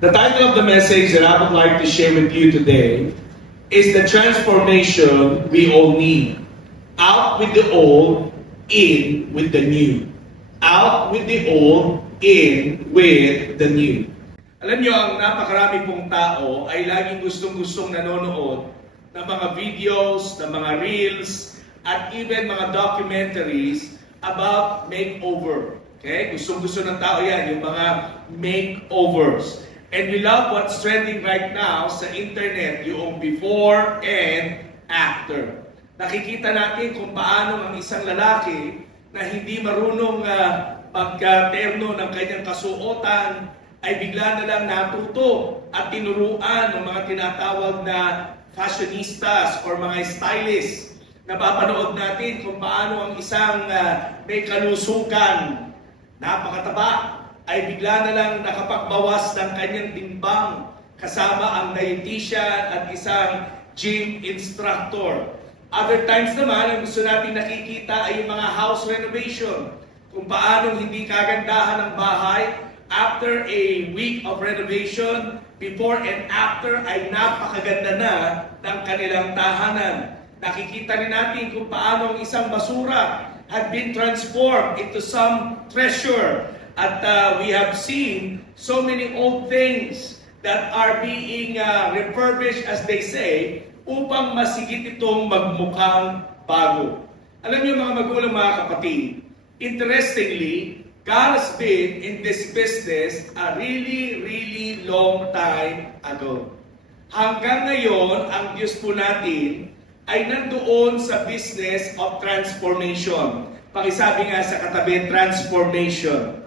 The title of the message that I would like to share with you today is the transformation we all need. Out with the old, in with the new. Out with the old, in with the new. Alam niyo, ang napakarami pong tao ay laging gustong-gustong nanonood ng mga videos, ng mga reels, at even mga documentaries about makeover. Okay? Gustong-gusto ng tao yan, yung mga makeovers. And we love what's trending right now sa internet, yung before and after. Nakikita natin kung paano ang isang lalaki na hindi marunong pagka-terno ng kanyang kasuotan ay bigla na lang natuto at tinuruan ng mga tinatawag na fashionistas or mga stylists. Napapanood natin kung paano ang isang may kalusugan, napakataba, ay bigla na lang nakapagbawas ng kanyang timbang kasama ang dietitian at isang gym instructor. Other times naman, ang gusto natin nakikita ay yung mga house renovation. Kung paano hindi kagandahan ng bahay after a week of renovation, before and after ay napakaganda na ng kanilang tahanan. Nakikita rin natin kung paano ang isang basura had been transformed into some treasure. At we have seen so many old things that are being refurbished, as they say, upang masigit itong magmukhang bago. Alam niyo mga magulang, mga kapatid, interestingly, God has been in this business a really, really long time ago. Hanggang ngayon, ang Diyos po natin ay nandoon sa business of transformation. Pakisabi nga sa katabi, transformation.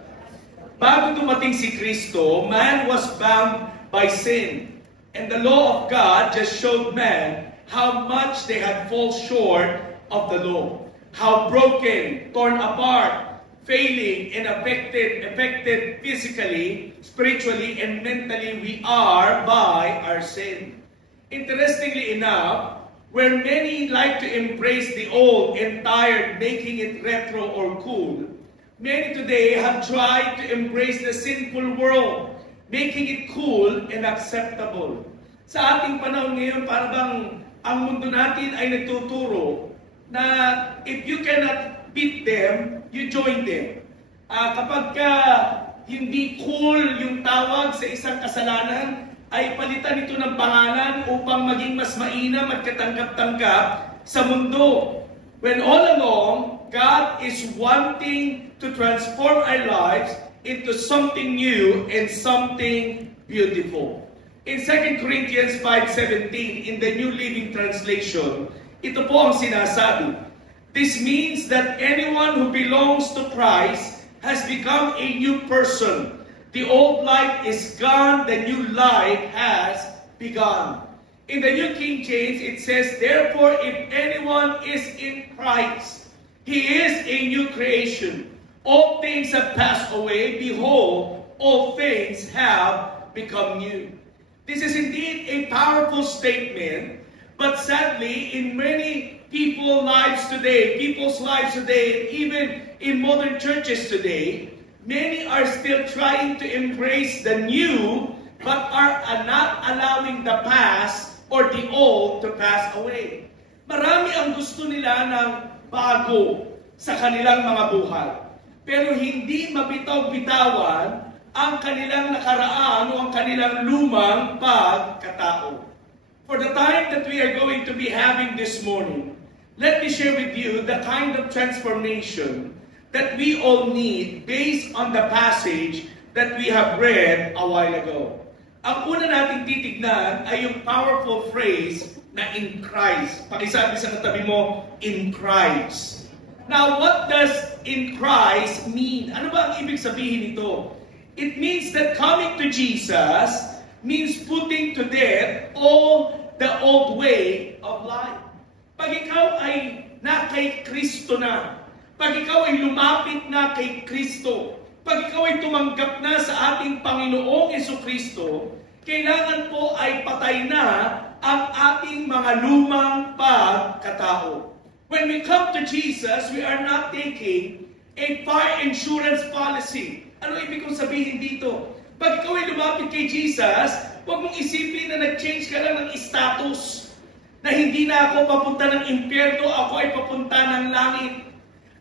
Bago dumating si Kristo, man was bound by sin. And the law of God just showed man how much they had fallen short of the law. How broken, torn apart, failing, and affected physically, spiritually, and mentally we are by our sin. Interestingly enough, where many like to embrace the old and tired, making it retro or cool, many today have tried to embrace the sinful world, making it cool and acceptable. Sa ating panahon ngayon, parang ang mundo natin ay nagtuturo na if you cannot beat them, you join them. Kapag hindi cool yung tawag sa isang kasalanan, ay palitan ito ng pangalan upang maging mas mainam at katanggap-tanggap sa mundo. When all along, God is wanting to transform our lives into something new and something beautiful. In 2 Corinthians 5:17, in the New Living Translation, ito po ang sinasabi. This means that anyone who belongs to Christ has become a new person. The old life is gone, the new life has begun. In the New King James, it says, therefore, if anyone is in Christ, he is a new creation. All things have passed away. Behold, all things have become new. This is indeed a powerful statement, but sadly, in many people's lives today, and even in modern churches today, many are still trying to embrace the new, but are not allowing the past or the old to pass away. Marami ang gusto nila ng bago sa kanilang mga buhay, pero hindi mabitaw-bitawan ang kanilang nakaraan o ang kanilang lumang pagkatao. For the time that we are going to be having this morning, let me share with you the kind of transformation that we all need based on the passage that we have read a while ago. Ang una nating titignan ay yung powerful phrase na in Christ. Pakisabi sa katabi mo, in Christ. Now, what does in Christ mean? Ano ba ang ibig sabihin nito? It means that coming to Jesus means putting to death all the old way of life. Pag ikaw ay na kay Kristo na, pag ikaw ay lumapit na kay Kristo, pag ikaw ay tumanggap na sa ating Panginoong Jesucristo, kailangan po ay patay na ang ating mga lumang pagkatao. When we come to Jesus, we are not taking a fire insurance policy. Ano ibig kong sabihin dito? Pag ikaw ay lumapit kay Jesus, huwag mong isipin na nag-change ka lang ng status. Na hindi na ako papunta ng impyerno, ako ay papunta ng langit.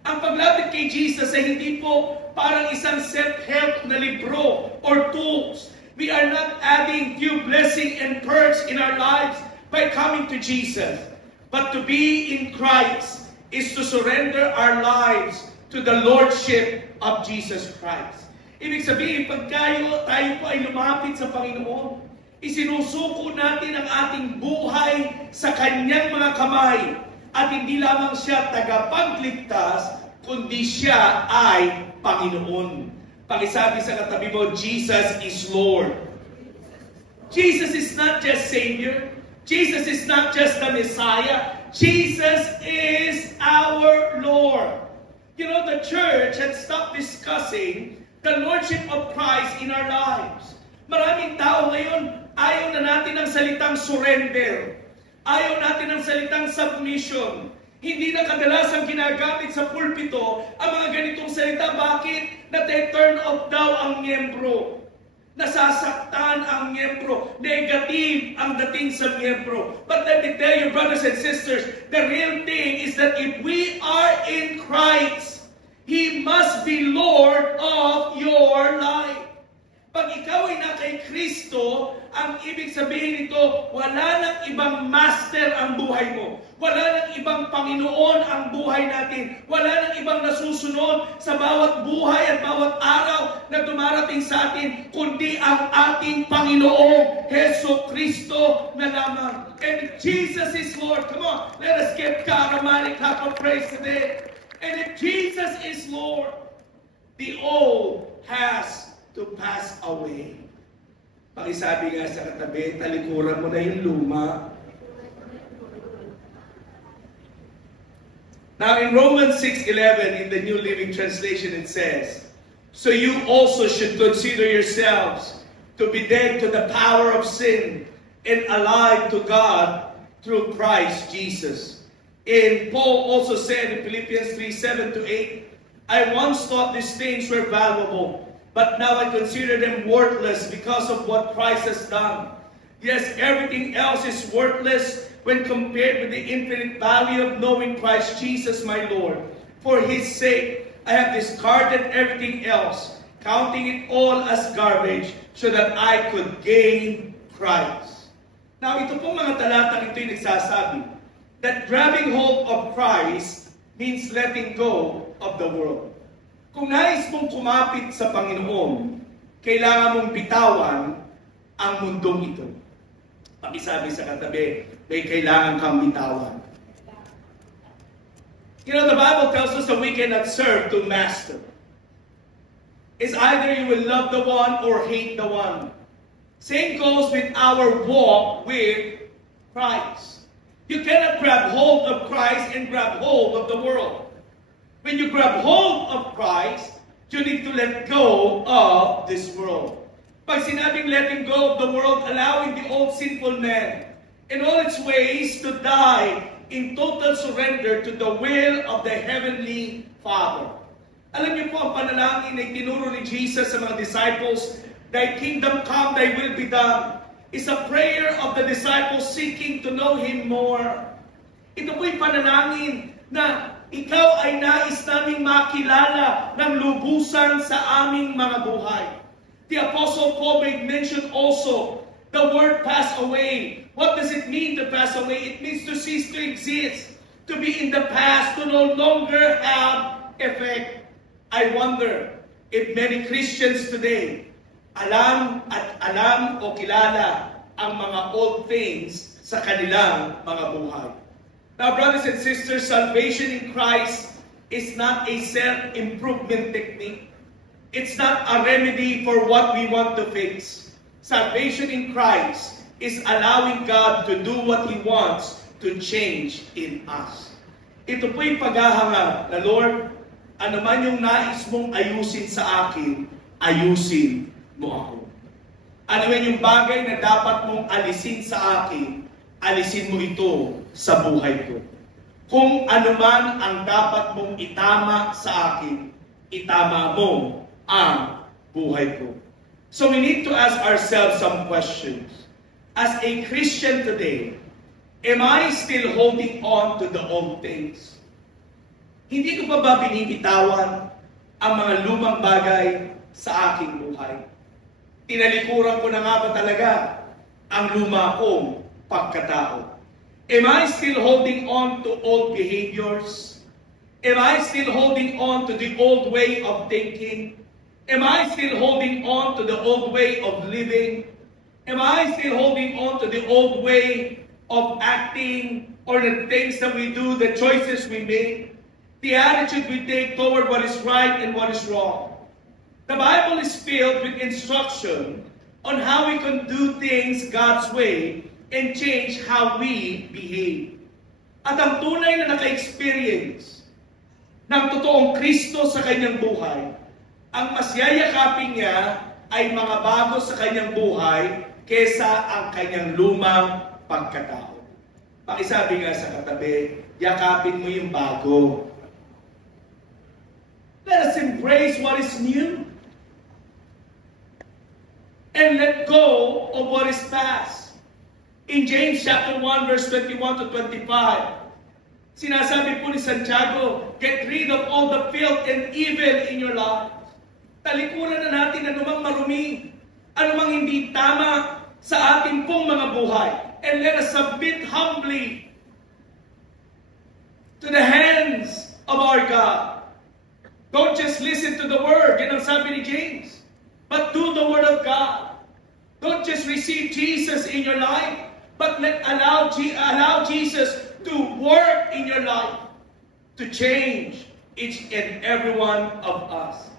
Ang paglapit kay Jesus ay hindi po parang isang self-help na libro or tools. We are not adding few blessing and perks in our lives by coming to Jesus. But to be in Christ is to surrender our lives to the Lordship of Jesus Christ. Ibig sabihin, pag tayo po ay lumapit sa Panginoon, isinusuko natin ang ating buhay sa Kanyang mga kamay. At hindi lamang siya tagapagligtas, kundi siya ay Panginoon. Pakisabi sa katabi mo, Jesus is Lord. Jesus is not just Savior. Jesus is not just the Messiah. Jesus is our Lord. You know, the church had stopped discussing the Lordship of Christ in our lives. Maraming tao ngayon, ayaw na natin ng salitang surrender. Ayaw natin ng salitang submission. Hindi na kadalasang ginagamit sa pulpito ang mga ganitong salita. Bakit? Na-turn off daw ang miyembro. Nasasaktan ang miyembro. Negative ang dating sa miyembro. But let me tell you, brothers and sisters, the real thing is that if we are in Christ, He must be Lord of your life. Pag ikaw ay na kay Kristo, ang ibig sabihin nito, wala nang ibang master ang buhay mo. Wala nang ibang Panginoon ang buhay natin. Wala nang ibang nasusunod sa bawat buhay at bawat araw na dumarating sa atin, kundi ang ating Panginoong Heso Kristo na lamang. And if Jesus is Lord, come on, let us give God a mighty clap of praise today. And if Jesus is Lord, the old has to pass away. Pakisabi nga sa katabi, talikuran mo na yung luma. Now in Romans 6:11, in the New Living Translation, it says, "So you also should consider yourselves to be dead to the power of sin and alive to God through Christ Jesus." And Paul also said in Philippians 3:7-8, "I once thought these things were valuable, but now I consider them worthless because of what Christ has done. Yes, everything else is worthless when compared with the infinite value of knowing Christ Jesus my Lord. For His sake, I have discarded everything else, counting it all as garbage, so that I could gain Christ." Now, ito pong mga talatang ito yung nagsasabi that grabbing hold of Christ means letting go of the world. Kung nais mong kumapit sa Panginoon, kailangan mong bitawan ang mundong ito. Pakisabi sa katabi, may kailangan kang bitawan. You know, the Bible tells us that we cannot serve two masters. It's either you will love the one or hate the one. Same goes with our walk with Christ. You cannot grab hold of Christ and grab hold of the world. When you grab hold of Christ, you need to let go of this world. Pag sinabing letting go of the world, allowing the old sinful man in all its ways to die in total surrender to the will of the Heavenly Father. Alam niyo po, ang panalangin na itinuro ni Jesus sa mga disciples, "Thy kingdom come, thy will be done," is a prayer of the disciples seeking to know Him more. Ito po'y panalangin na ikaw ay nais naming makilala ng lubusan sa aming mga buhay. The Apostle Paul made mention also the word pass away. What does it mean to pass away? It means to cease to exist, to be in the past, to no longer have effect. I wonder if many Christians today alam o kilala ang mga old things sa kanilang mga buhay. Now, brothers and sisters, salvation in Christ is not a self-improvement technique. It's not a remedy for what we want to fix. Salvation in Christ is allowing God to do what He wants to change in us. Ito po'y paghahangad na, Lord, ano man yung nais mong ayusin sa akin, ayusin mo ako. Ano man yung bagay na dapat mong alisin sa akin, alisin mo ito sa buhay ko. Kung ano man ang dapat mong itama sa akin, itama mo ang buhay ko. So we need to ask ourselves some questions. As a Christian today, am I still holding on to the old things? Hindi ko pa ba binibitawan ang mga lumang bagay sa aking buhay? Tinalikuran ko na nga ba talaga ang luma kong pagkatao? Am I still holding on to old behaviors? Am I still holding on to the old way of thinking? Am I still holding on to the old way of living? Am I still holding on to the old way of acting or the things that we do, the choices we make, the attitude we take toward what is right and what is wrong? The Bible is filled with instruction on how we can do things God's way and change how we behave. At ang tunay na naka-experience ng totoong Kristo sa kanyang buhay, ang mas yayakapin niya ay mga bago sa kanyang buhay kesa ang kanyang lumang pagkatao. Pakisabi nga sa katabi, yakapin mo yung bago. Let us embrace what is new and let go of what is past. In James chapter 1 verse 21 to 25, sinasabi po ni Santiago, get rid of all the filth and evil in your life. Talikuran na natin anumang marumi, anumang hindi tama sa ating pong mga buhay. And let us submit humbly to the hands of our God. Don't just listen to the word, yan ang sabi ni James, but do the word of God. Don't just receive Jesus in your life, but allow Jesus to work in your life, to change each and every one of us.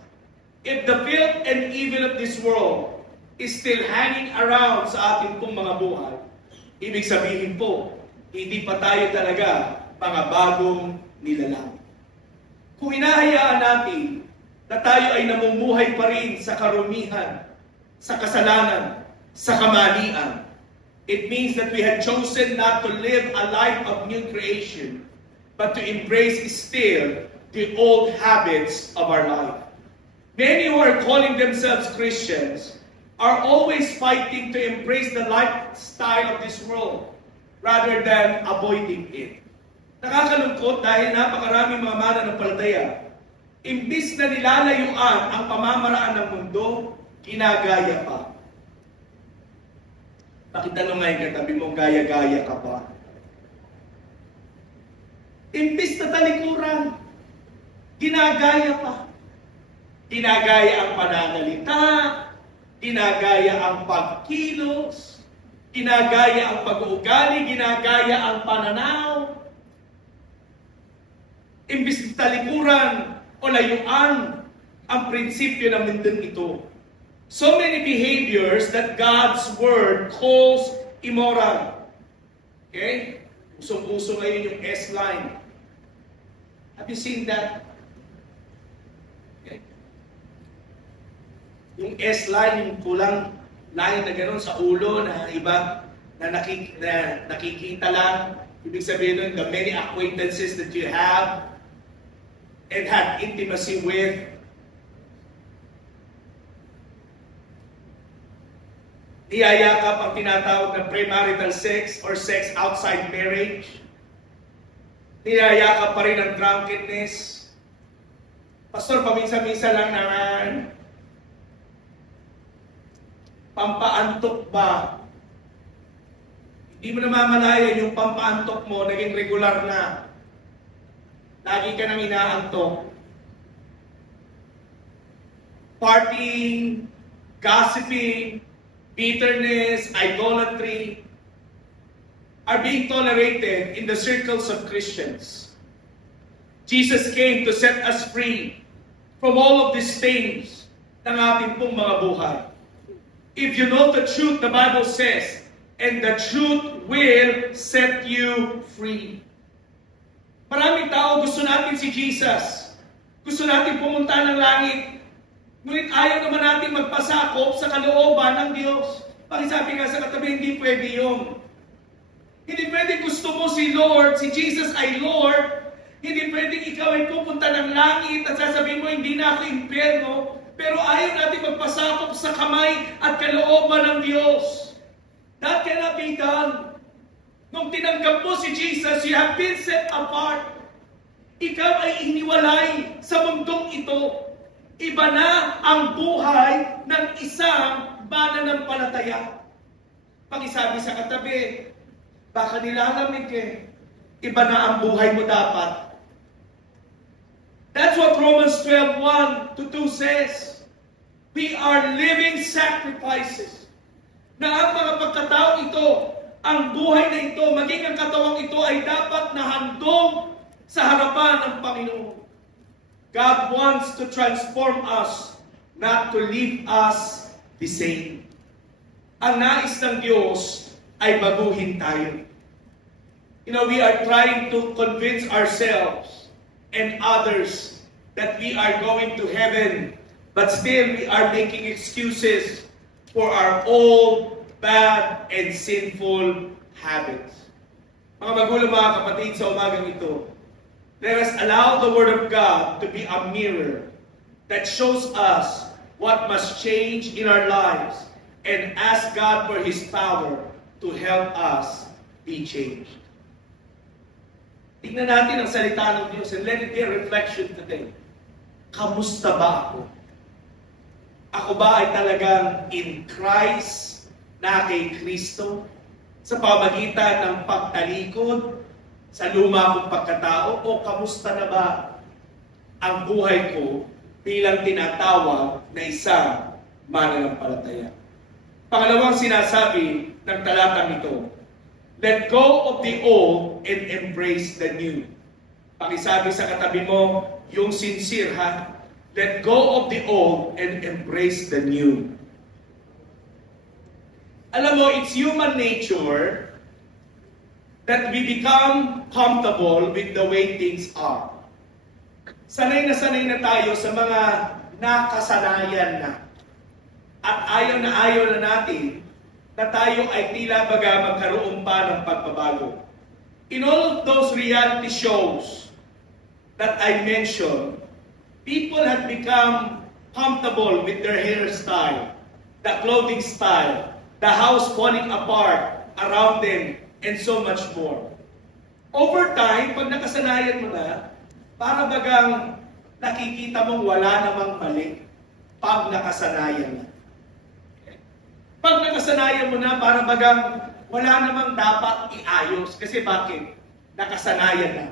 If the filth and evil of this world is still hanging around sa ating pong mga buhay, ibig sabihin po, hindi pa tayo talaga mga bagong nilalang. Kung hinahayaan natin na tayo ay namumuhay pa rin sa karumihan, sa kasalanan, sa kamalian, it means that we have chosen not to live a life of new creation, but to embrace still the old habits of our life. Many who are calling themselves Christians are always fighting to embrace the lifestyle of this world rather than avoiding it. Nakakalungkot dahil napakaraming mga mananampalataya, imbis na nilalayuan ang pamamaraan ng mundo, ginagaya pa. Pakitanong nga yung katabi mo, gaya-gaya ka ba? Imbis na talikuran, ginagaya pa. Ginagaya ang pananalita, ginagaya ang pagkilos, ginagaya ang pag-uugali, ginagaya ang pananaw. Imbis na talikuran o layuan ang prinsipyo ng mundong ito. So many behaviors that God's Word calls immoral. Okay? Usong-uso ngayon yung S-line. Have you seen that? Okay. Yung S-line, yung kulang line na gano'n sa ulo na iba na nakikita lang. Ibig sabihin nun, the many acquaintances that you have and have intimacy with. Niyayakap ang tinatawag na premarital sex or sex outside marriage. Niyayakap pa rin ang drunkenness. Pastor, paminsan-minsan lang naman. Pampaantok ba? Hindi mo namamalayan yung pampaantok mo, naging regular na. Lagi ka nang inaantok. Partying, gossiping, bitterness, idolatry are being tolerated in the circles of Christians. Jesus came to set us free from all of these things ng ating pong mga buhay. If you know the truth, the Bible says, and the truth will set you free. Maraming tao gusto natin si Jesus. Gusto natin pumunta ng langit. Ngunit ayaw naman natin magpasakop sa kalooban ng Diyos. Pakisabi nga sa katabi, hindi pwede yun. Hindi pwede gusto mo si Lord, si Jesus ay Lord. Hindi pwede ikaw ay pupunta ng langit at sasabihin mo, hindi na ako impyerno. pero ayaw natin magpasakop sa kamay at kalooban ng Diyos. That cannot be done. Nung tinanggap mo si Jesus, you have been set apart. Ikaw ay iniwalay sa mundong ito. Iba na ang buhay ng isang mananampalataya. Pakisabi sa katabi, baka nilalamig eh. Iba na ang buhay mo dapat. That's what Romans 12:1-2 says. We are living sacrifices. Na ang mga pagkatao ito, ang buhay na ito, maging ang katawang ito ay dapat na handog sa harapan ng Panginoon. God wants to transform us, not to leave us the same. Ang nais ng Diyos ay baguhin tayo. You know, we are trying to convince ourselves and others that we are going to heaven, but still we are making excuses for our old, bad, and sinful habits. Mga magulang, mga kapatid, sa umagang ito, let us allow the Word of God to be a mirror that shows us what must change in our lives and ask God for His power to help us be changed. Tingnan natin ang salita ng Diyos and let it be a reflection today. Kamusta ba ako? Ako ba ay talagang in Christ, na kay Kristo, sa pamagitan ng pagtalikod sa luma kong pagkatao, o kamusta na ba ang buhay ko bilang tinatawag na isang mananampalataya? Pangalawang sinasabi ng talatang ito, let go of the old and embrace the new. Pakisabi sa katabi mo, yung sincere ha. Let go of the old and embrace the new. Alam mo, it's human nature that we become comfortable with the way things are. Sanay na tayo sa mga nakasanayan na. At ayaw na natin na tayo ay tila baga magkaroon pa ng pagbabago. In all of those reality shows that I mentioned, people have become comfortable with their hairstyle, the clothing style, the house falling apart around them, and so much more. Over time, pag nakasanayan mo na, para bagang nakikita mong wala namang mali pag nakasanayan na. Pag nakasanayan mo na, para bagang wala namang dapat iayos. Kasi bakit? Nakasanayan na.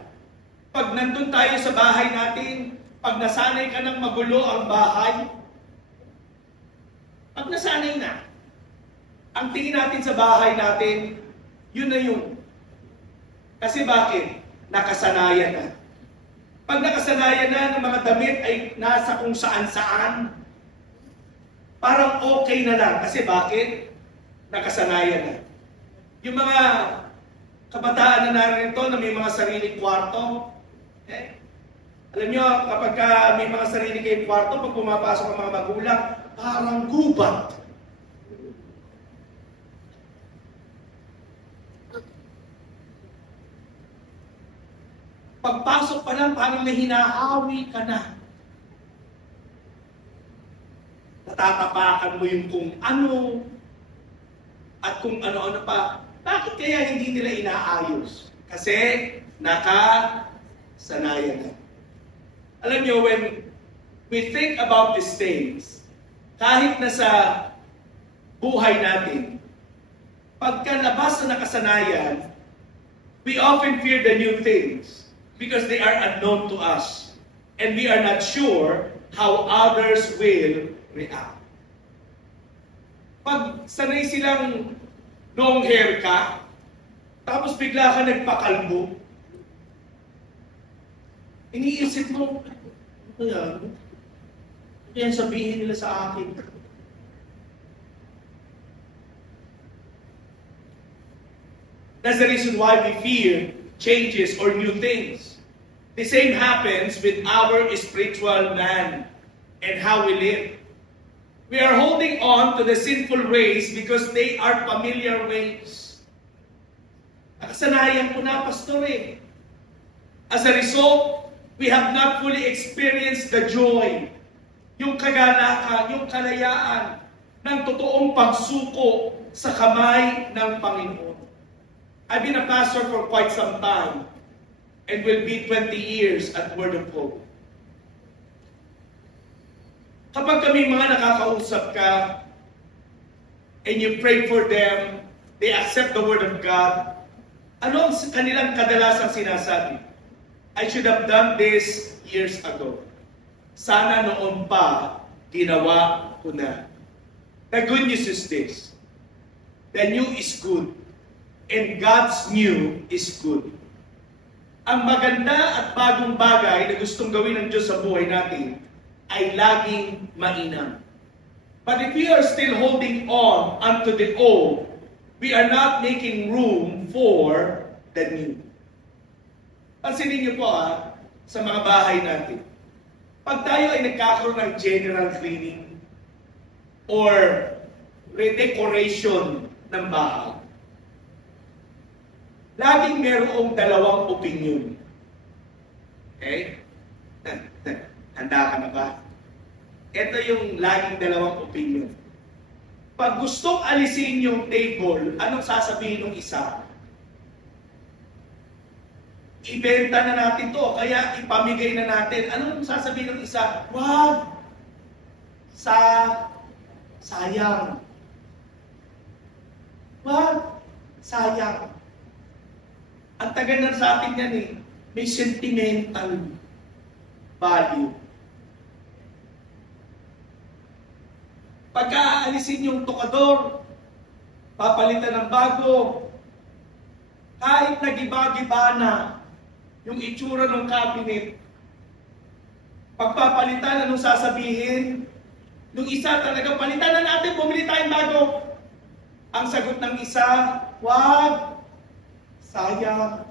Pag nandun tayo sa bahay natin, pag nasanay ka ng magulo ang bahay, pag nasanay na, ang tingin natin sa bahay natin, yun na yun. Kasi bakit? Nakasanayan na. Pag nakasanayan na ng mga damit ay nasa kung saan-saan, parang okay na lang. Kasi bakit? Nakasanayan na. Yung mga kabataan na narito na may mga sariling kwarto, alam nyo, kapag may mga sarili kayong kwarto, pag pumapasok ang mga magulang, parang gubat. Pagpasok pa lang, parang hinahawi ka na. Natatapakan mo yung kung ano, at kung ano-ano pa. Bakit kaya hindi nila inaayos? Kasi nakasanayan na. Alam nyo, when we think about these things, kahit na sa buhay natin, pagkalabas na nakasanayan, we often fear the new things because they are unknown to us. And we are not sure how others will react. Pag sanay silang long hair ka, tapos bigla ka nagpakalbo, iniisip mo, ano yan? Ano yan sabihin nila sa akin? That's the reason why we fear changes or new things. The same happens with our spiritual man and how we live. We are holding on to the sinful ways because they are familiar ways. Nakasanayan ko na, pastor eh. As a result, we have not fully experienced the joy. yung kagalakan, yung kalayaan ng totoong pagsuko sa kamay ng Panginoon. I've been a pastor for quite some time and will be 20 years at Word of Hope. Kapag kami mga nakakausap ka and you pray for them, they accept the Word of God, ano ang kanilang kadalasang sinasabi? I should have done this years ago. Sana noon pa, ginawa ko na. The good news is this. The new is good. And God's new is good. Ang maganda at bagong bagay na gustong gawin ng Diyos sa buhay natin ay laging mainam. But if we are still holding on unto the old, we are not making room for the new. Pansinin niyo po sa mga bahay natin. Pag tayo ay nagkakaroon ng general cleaning or redecoration ng bahay, laging merong dalawang opinion. Okay? Handa ka na ba? Ito yung laging dalawang opinion. Pag gustong alisin yung table, anong sasabihin ng isa? Ibenta na natin to, kaya ipamigay na natin. Anong sasabihin ng isa? Wag! Sayang. Wag! Sayang. Ang tagal na sa atin yan eh. May sentimental value. Pagka aalisin yung tokador, papalitan ng bago, kahit nagiba-giba na yung itsura ng cabinet, pagpapalitan, anong sasabihin? Nung isa talaga, palitan na natin, bumili tayong bago. Ang sagot ng isa, wag, sayang.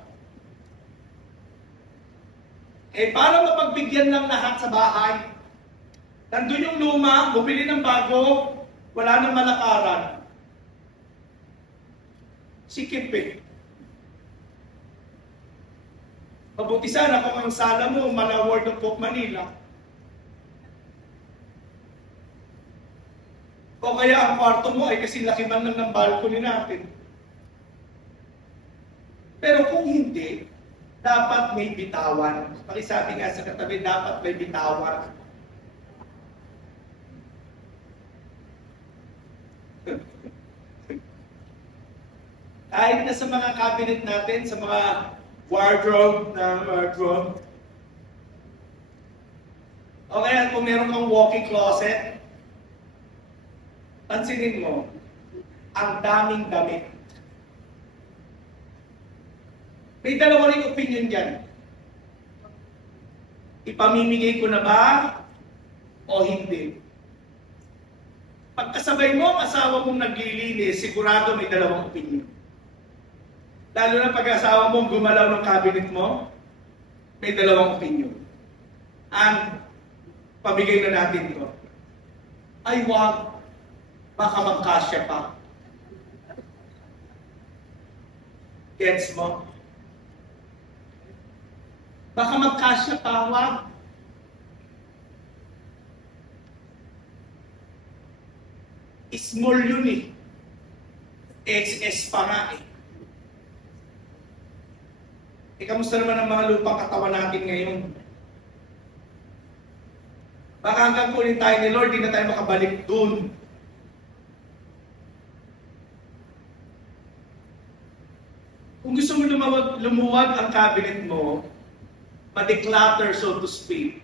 Para mapagbigyan lang lahat sa bahay, nandun yung luma, bumili ng bago, wala nang malakaran. Sikip eh. Mabuti sana kung ang sala mo, mala Word of Hope Manila. O kaya ang kwarto mo ay kasi laki man lang ng balcony natin. Pero kung hindi, dapat may bitawan. Pakisabi nga sa katabi, dapat may bitawan. Kahit na sa mga cabinet natin, sa mga wardrobe na wardrobe. O kaya kung meron kang walk-in closet, pansinin mo, ang daming damit. May dalawa rin opinion dyan. Ipamimigay ko na ba o hindi? Pagkasabay mo ang asawa mong naglilinis, sigurado may dalawang opinion. Lalo na pag-asawa mong gumalaw ng cabinet mo, may dalawang opinion. Ang pamigay na natin ito. Ay wag, baka magkasya pa. Gets mo? Baka magkasya pa, wag. Small yun eh. XS pa nga eh. Kamusta naman ang mga lupang katawan natin ngayon? Baka hanggang kunin tayo ni Lord, di na tayo makabalik dun. Kung gusto mo lumuwag ang cabinet mo, ma-declutter, so to speak,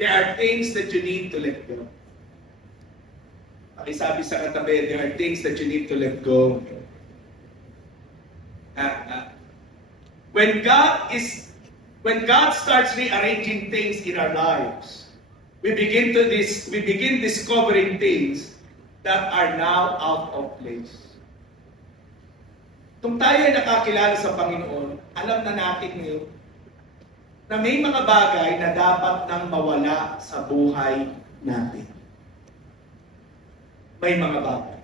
there are things that you need to let go. Pakisabi sa katabi, there are things that you need to let go. When God starts rearranging things in our lives, we begin discovering things that are now out of place. Kung tayo ay nakakilala sa Panginoon, alam na natin ngayon na may mga bagay na dapat nang mawala sa buhay natin. May mga bagay.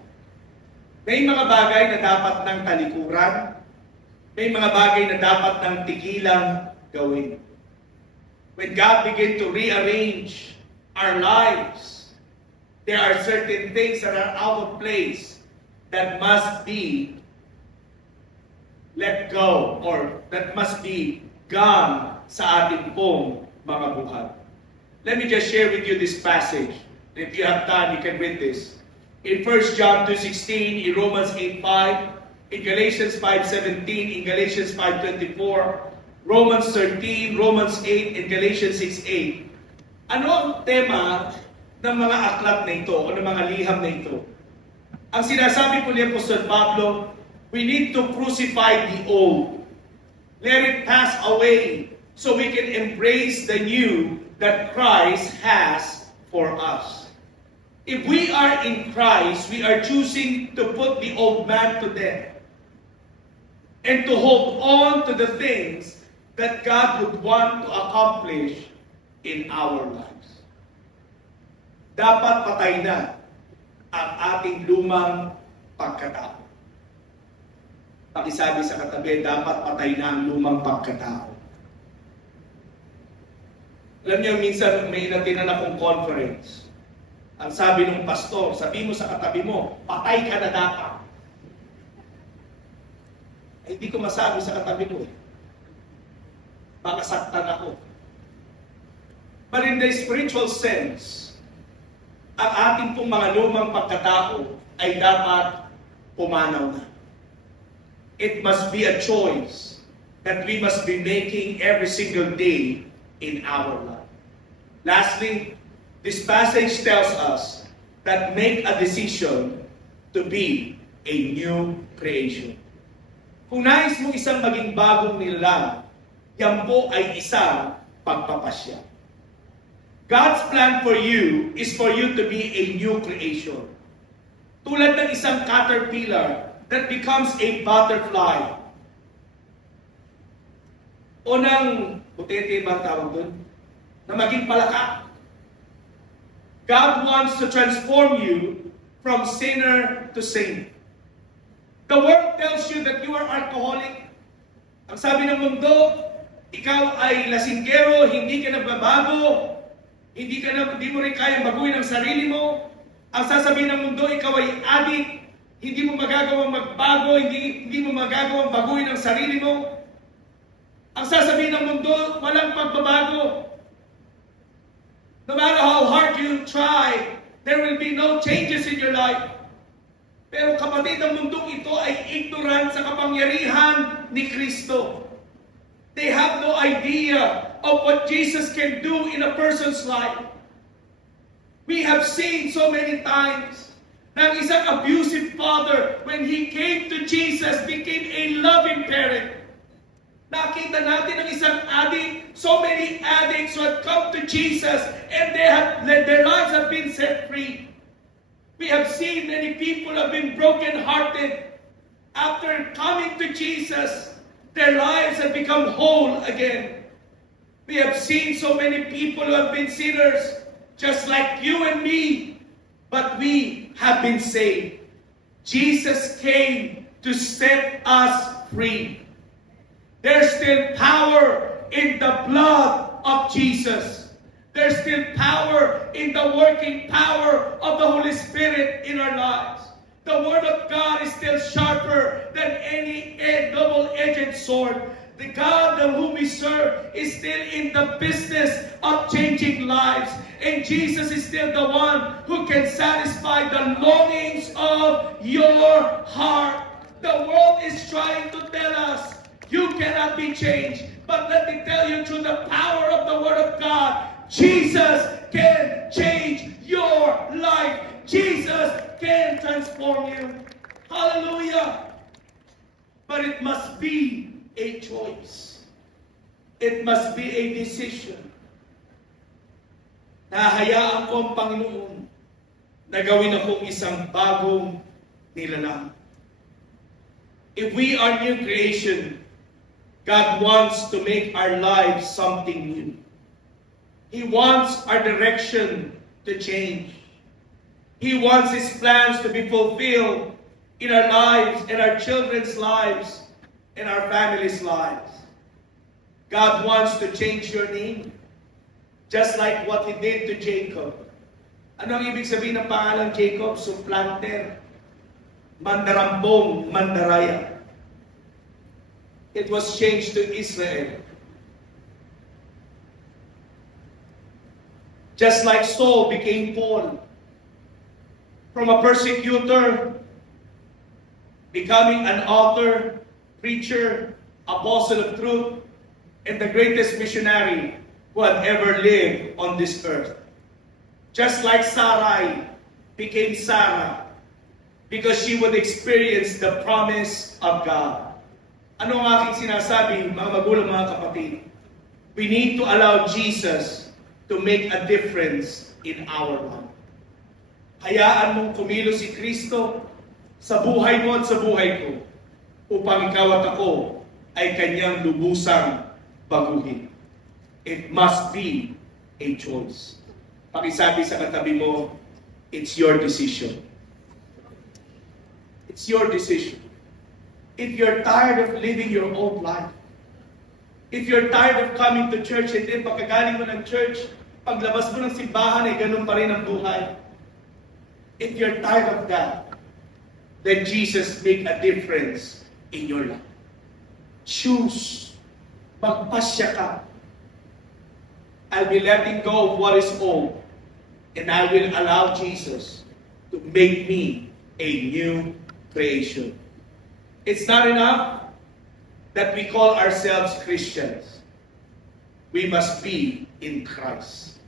May mga bagay na dapat nang talikuran. May mga bagay na dapat nang tigilang gawin. When God began to rearrange our lives, there are certain things that are out of place that must be let go or that must be gone sa ating pong mga buhay. Let me just share with you this passage. If you have time, you can read this. In 1 John 2:16, in Romans 8:5, in Galatians 5:17, in Galatians 5:24, Romans 13, Romans 8, and Galatians 6:8. Ano ang tema ng mga aklat na ito o ng mga liham na ito? Ang sinasabi po ni Apostol Pablo, we need to crucify the old. Let it pass away so we can embrace the new that Christ has for us. If we are in Christ, we are choosing to put the old man to death and to hold on to the things that God would want to accomplish in our lives. Dapat patay na ang ating lumang pagkatao. Pakisabi sa katabi, dapat patay na ang lumang pagkatao. Alam niyo, minsan may inatinan akong conference. Ang sabi ng pastor, sabi mo sa katabi mo, patay ka na dapat. Eh, hindi ko masabi sa katabi ko. Baka saktan ako. But in the spiritual sense, ang ating pong mga lumang pagkatao ay dapat pumanaw na. It must be a choice that we must be making every single day in our life. Lastly, this passage tells us that make a decision to be a new creation. Kung nais mo isang maging bagong nilalang, yan po ay isang pagpapasya. God's plan for you is for you to be a new creation. Tulad ng isang caterpillar that becomes a butterfly. O ng, butete ba tawag doon? Na maging palaka. God wants to transform you from sinner to saint. The world tells you that you are alcoholic. Ang sabi ng mundo, ikaw ay lasinggero, hindi ka nagbabago, hindi mo rin kayang baguhin ang sarili mo. Ang sasabihin ng mundo, ikaw ay addict, hindi mo magagawang magbago, hindi mo magagawang baguhin ang sarili mo. Ang sasabihin ng mundo, walang pagbabago. No matter how hard you try, there will be no changes in your life. Pero kapatid, ang mundong ito ay ignorant sa kapangyarihan ni Kristo. They have no idea of what Jesus can do in a person's life. We have seen so many times na ang isang abusive father, when he came to Jesus, became a loving parent. Nakita natin ang isang addict, so many addicts who have come to Jesus and their lives have been set free. We have seen many people have been broken-hearted. After coming to Jesus, their lives have become whole again. We have seen so many people who have been sinners, just like you and me, but we have been saved. Jesus came to set us free. There's still power in the blood of Jesus. There's still power in the working power of the Holy Spirit in our lives. The Word of God is still sharper than any double-edged sword. The God whom we serve is still in the business of changing lives. And Jesus is still the one who can satisfy the longings of your heart. The world is trying to tell us, you cannot be changed. But let me tell you, through the power of the Word of God, Jesus can change your life. Jesus can transform you. Hallelujah. But it must be a choice. It must be a decision. Nahayaan ko ang Panginoon na gawin akong isang bagong nilalang. If we are new creation, God wants to make our lives something new. He wants our direction to change. He wants His plans to be fulfilled in our lives, in our children's lives, in our families' lives. God wants to change your name. Just like what he did to Jacob. Ano ang ibig sabihin ng pangalan Jacob? Supplanter. Mandarambong, mandaraya. It was changed to Israel. Just like Saul became Paul. From a persecutor, becoming an author, preacher, apostle of truth, and the greatest missionary who had ever lived on this earth. Just like Sarai became Sarah, because she would experience the promise of God. Ano ang aking sinasabi, mga magulang, mga kapatid? We need to allow Jesus to make a difference in our life. Hayaan mong kumilos si Kristo sa buhay mo at sa buhay ko upang ikaw at ako ay kanyang lubusang baguhin. It must be a choice. Pakisabi sa katabi mo, it's your decision. It's your decision. If you're tired of living your old life, if you're tired of coming to church and then pagkagaling mo ng church, paglabas mo ng simbahan ay ganun pa rin ang buhay. If you're tired of that, then Jesus make a difference in your life. Choose. Magpasya ka. I'll be letting go of what is old, and I will allow Jesus to make me a new creation. It's not enough that we call ourselves Christians. We must be in Christ.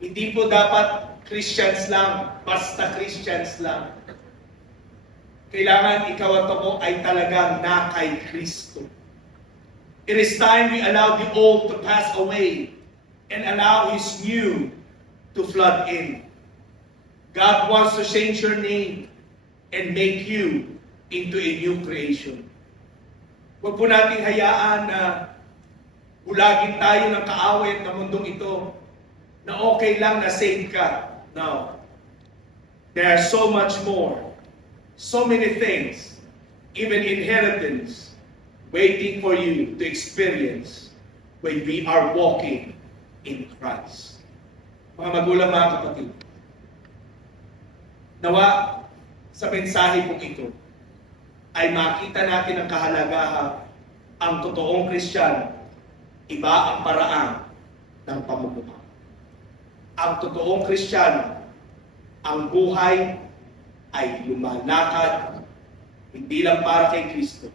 Hindi po dapat Christians lang, basta Christians lang. Kailangan ikaw at ako ay talagang na kay Kristo. It is time we allow the old to pass away and allow His new to flood in. God wants to change your name and make you into a new creation. Huwag po nating hayaan na bulagin tayo ng kaaway at ng mundong ito na okay lang na saved ka. No. There are so much more, so many things, even inheritance, waiting for you to experience when we are walking in Christ. Mga magulang, mga kapatid, nawa sa mensahe kong ito ay makita natin ang kahalagahan. Ang totoong Kristiyano, iba ang paraan ng pamumuhay. Ang totoong Kristiyano, ang buhay ay lumalakad hindi lang para kay Kristo,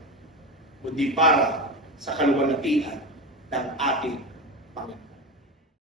kundi para sa kaluwalhatian ng ating Panginoon.